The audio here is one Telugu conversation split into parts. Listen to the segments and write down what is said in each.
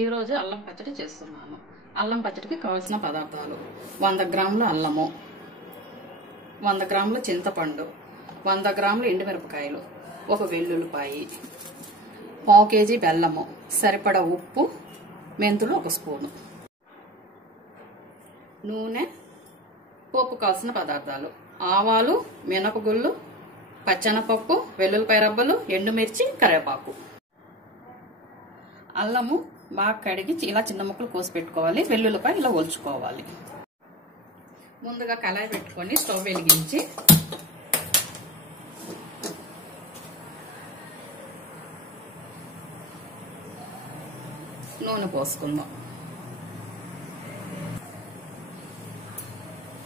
ఈ రోజు అల్లం పచ్చడి చేస్తున్నాను. అల్లం పచ్చడికి కావాల్సిన పదార్థాలు: 100 గ్రాముల అల్లము, 100 గ్రాముల చింతపండు, 100 గ్రాముల ఎండుమిరపకాయలు, ఒక వెల్లుల్లిపాయి, 1/2 కేజీ బెల్లము, సరిపడా ఉప్పు, మెంతులు 1 స్పూను, నూనె, పోపు కావాల్సిన పదార్థాలు: ఆవాలు, మినపగుళ్ళు, పచ్చెనపప్పు, వెల్లుల్లిపాయ రబ్బలు, ఎండుమిర్చి, కరివేపాకు. అల్లము బాగా కడిగి ఇలా చిన్న ముక్కలు కోసి పెట్టుకోవాలి. వెల్లుల్లిపాయ ఇలా ఒలుచుకోవాలి. ముందుగా కళాయి పెట్టుకొని స్టవ్ వెలిగించి నూనె పోసుకుందాం.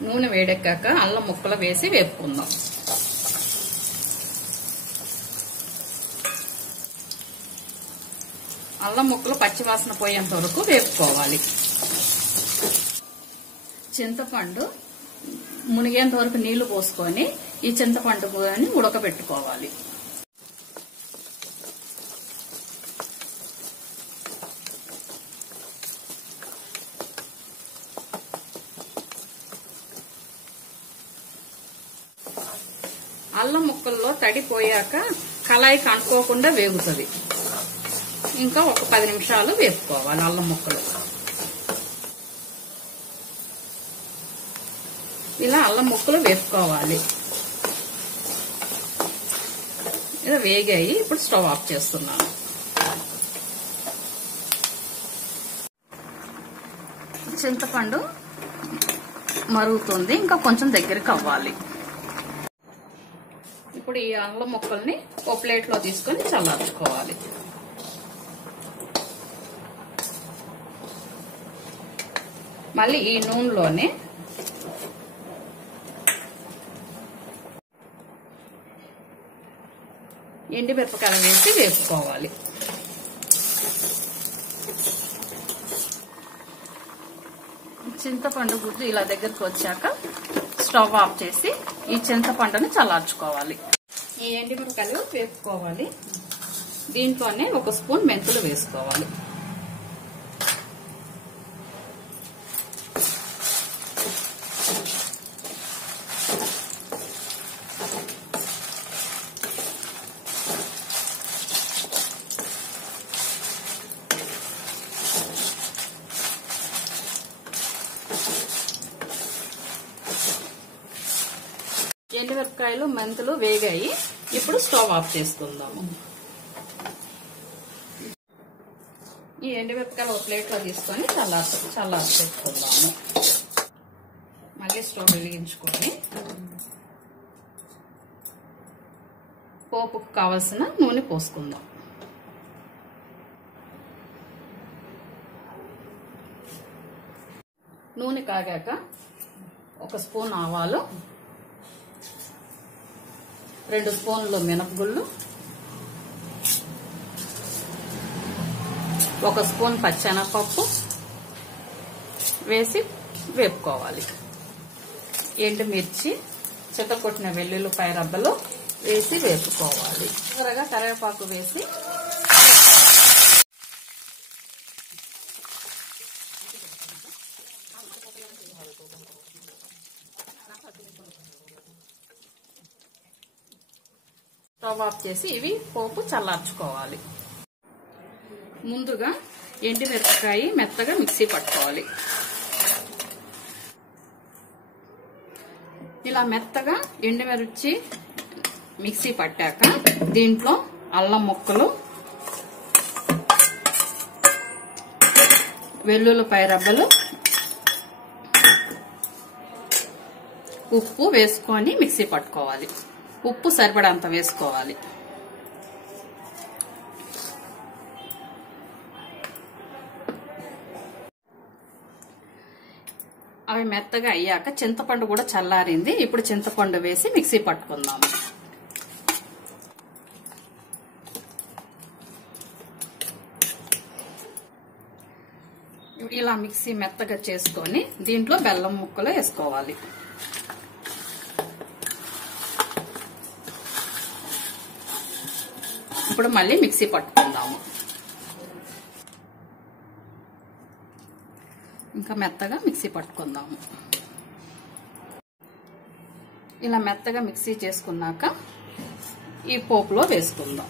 నూనె వేడెక్కాక అల్లం ముక్కలు వేసి వేపుకుందాం. అల్లం ముక్కలు పచ్చివాసన పోయేంత వరకు వేపుకోవాలి. చింతపండు మునిగేంత వరకు నీళ్లు పోసుకొని ఈ చింతపండు కూరని ఉడకబెట్టుకోవాలి. అల్లం ముక్కల్లో తడిపోయాక కళాయి కంటుకోకుండా వేగుతుంది. ఇంకా ఒక 10 నిమిషాలు వేపుకోవాలి. అల్లం ముక్కలు ఇలా అల్లం ముక్కలు వేపుకోవాలి. ఇలా వేగాయి. ఇప్పుడు స్టవ్ ఆఫ్ చేస్తున్నాను. చింతపండు మరుగుతుంది. ఇంకా కొంచెం దగ్గరికి అవ్వాలి. ఇప్పుడు ఈ అల్లం ముక్కల్ని ఓ ప్లేట్లో తీసుకొని చల్లార్చుకోవాలి. మళ్ళీ ఈ నూనెలోనే ఎండుమిరపకాయలు వేసి వేపుకోవాలి. చింతపండు గుజ్జు ఇలా దగ్గరకు వచ్చాక స్టవ్ ఆఫ్ చేసి ఈ చింతపండుని చల్లార్చుకోవాలి. ఈ ఎండుమిరపకాయలు వేపుకోవాలి. దీంట్లోనే 1 స్పూన్ మెంతులు వేసుకోవాలి. ఎండుమిరపకాయలు మెంతులు వేగాయి. ఇప్పుడు స్టవ్ ఆఫ్ చేసుకుందాము. ఈ ఎండుమిరపకాయలు ఒక ప్లేట్లో తీసుకొని చల్లార్చి పెట్టుకుందాము. మళ్ళీ స్టవ్ వెలిగించుకొని పోపుకు కావలసిన నూనె పోసుకుందాం. నూనె కాగాక 1 స్పూన్ ఆవాలు, 2 స్పూన్లు మినపగుళ్ళు, 1 స్పూన్ పచ్చెనపప్పు వేసి వేపుకోవాలి. ఎండుమిర్చి, చితకొట్టిన వెల్లుల్లిపాయ రబ్బలు వేసి వేపుకోవాలి. త్వరగా కరివేపాకు వేసి స్టవ్ ఆఫ్ చేసి ఇవి పోపు చల్లార్చుకోవాలి. ముందుగా ఎండుమిరపకాయ మెత్తగా మిక్సీ పట్టుకోవాలి. ఇలా మెత్తగా ఎండుమిర్చి మిక్సీ పట్టాక దీంట్లో అల్లం ముక్కలు, వెల్లుల్లిపాయ రబ్బలు, ఉప్పు వేసుకొని మిక్సీ పట్టుకోవాలి. ఉప్పు సరిపడంత వేసుకోవాలి. అవి మెత్తగా అయ్యాక చింతపండు కూడా చల్లారింది. ఇప్పుడు చింతపండు వేసి మిక్సీ పట్టుకుందాము. ఇలా మిక్సీ మెత్తగా చేసుకొని దీంట్లో బెల్లం ముక్కలు వేసుకోవాలి. ఇప్పుడు మళ్ళీ మిక్సీ పట్టుకుందాము. ఇంకా మెత్తగా మిక్సీ పట్టుకుందాము. ఇలా మెత్తగా మిక్సీ చేసుకున్నాక ఈ పోపులో వేసుకుందాం.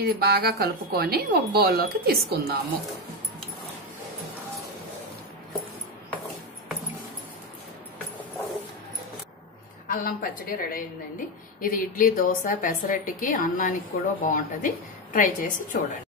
ఇది బాగా కలుపుకొని ఒక బౌల్లోకి తీసుకుందాము. అల్లం పచ్చడి రెడీ అయిందండి. ఇది ఇడ్లీ, దోశ, పెసరట్టుకి, అన్నానికి కూడా బాగుంటుంది. ట్రై చేసి చూడండి.